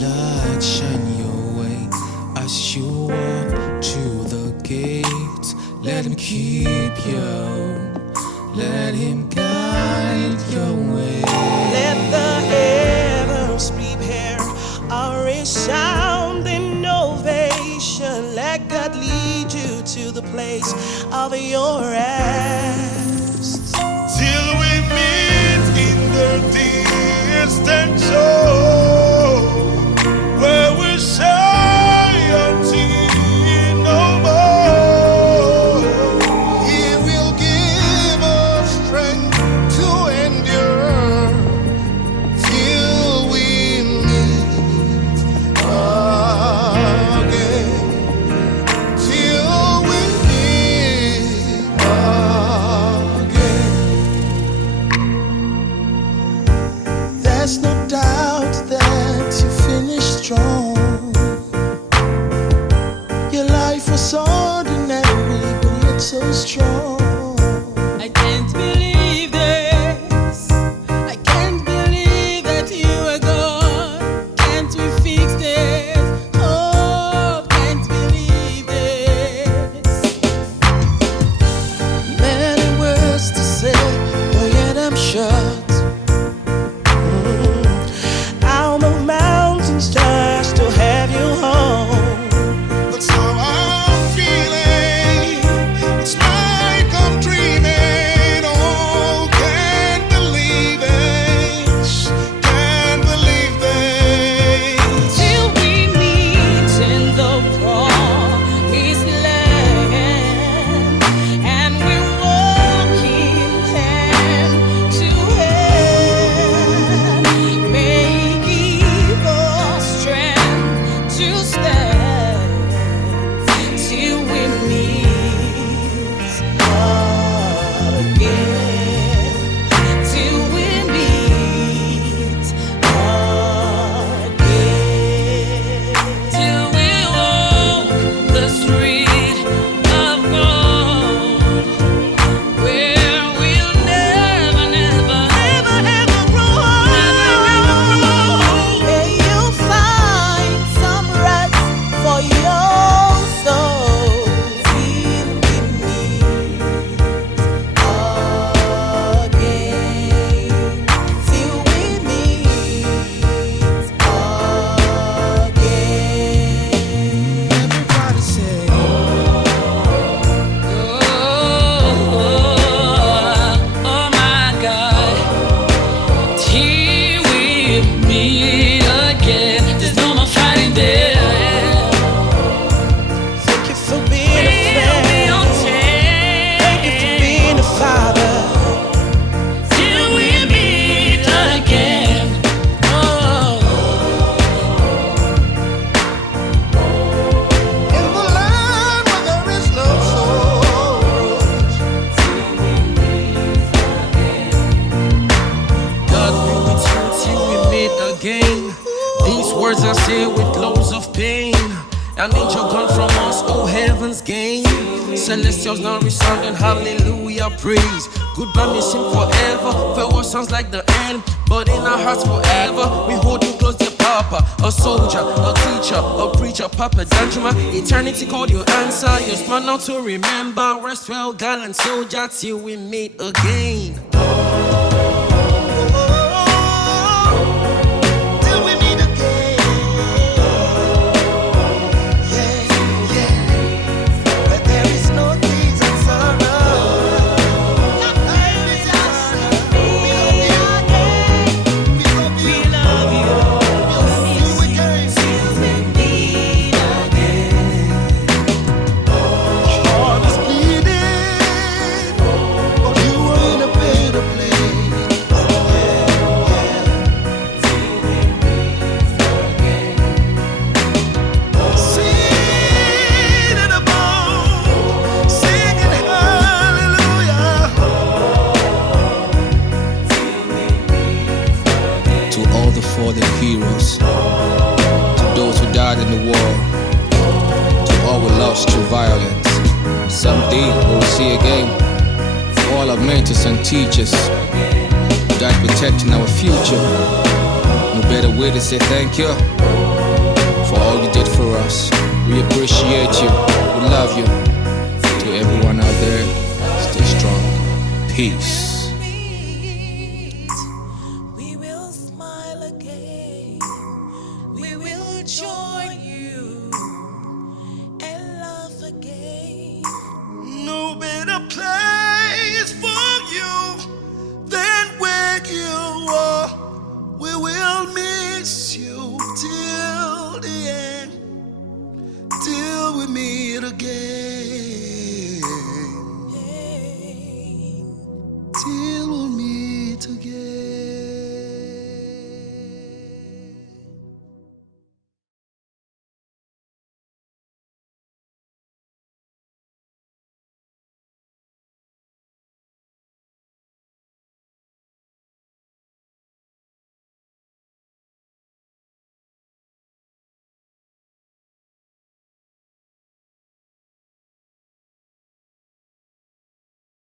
light shine your way as you walk through the gates. Let him keep you, let him guide your way. Let the heavens prepare a resounding ovation. Let God lead you to the place of your rest. Till we meet in the distant shore, where we say until no more. He will give us strength to endure till we meet again. Till we meet again. There's no doubt that you finished strong. Your life was ordinary, but yet so strong. I can't believe this. I can't believe that you are gone. Can't we fix this? Oh, can't believe this. Many words to say, but yet I'm shut. Out of mountains just to have you home. That's how I'm feeling. It's like I'm dreaming. Oh, can't believe it. Can't believe this. Till we meet in the promised land, and we walk in hand to hand. May He give us strength to stand till we meet again. Till we meet again. Till we walk the street of gold, where we'll never, never, never, ever grow old. May you find some rest for your soul. Till we meet again. Till we meet again. Everybody say, Oh my God, till we meet again. There's no more fighting there. Thank you for being a We'll be friend. on time. Thank you for being a father. Till we meet again. Oh. In the land where there is no sorrow. God be with you till we meet again. These words I say with loads of pain. An angel gone from us, oh heaven's gain. Celestials now resounding hallelujah praise. Goodbye may seem forever, farewell sounds like the end, but in our hearts forever we hold you close, dear Papa. A soldier, a teacher, a preacher, Papa Danjuma. Eternity called you answer. You're smart now to remember. Rest well, gallant soldier, till we meet again. Till we meet again. Yeah, yeah. But there is no peace and sorrow. We love you. We'll see you again. Heart is bleeding, but you are in a better place. Seated above, singing hallelujah. To all the fallen heroes, to those who died in the war, to all who lost through violence. Someday we'll see again all our mentors and teachers that protecting our future. No better way to say thank you all you did for us. We appreciate you. We love you. To everyone out there, stay strong. Peace.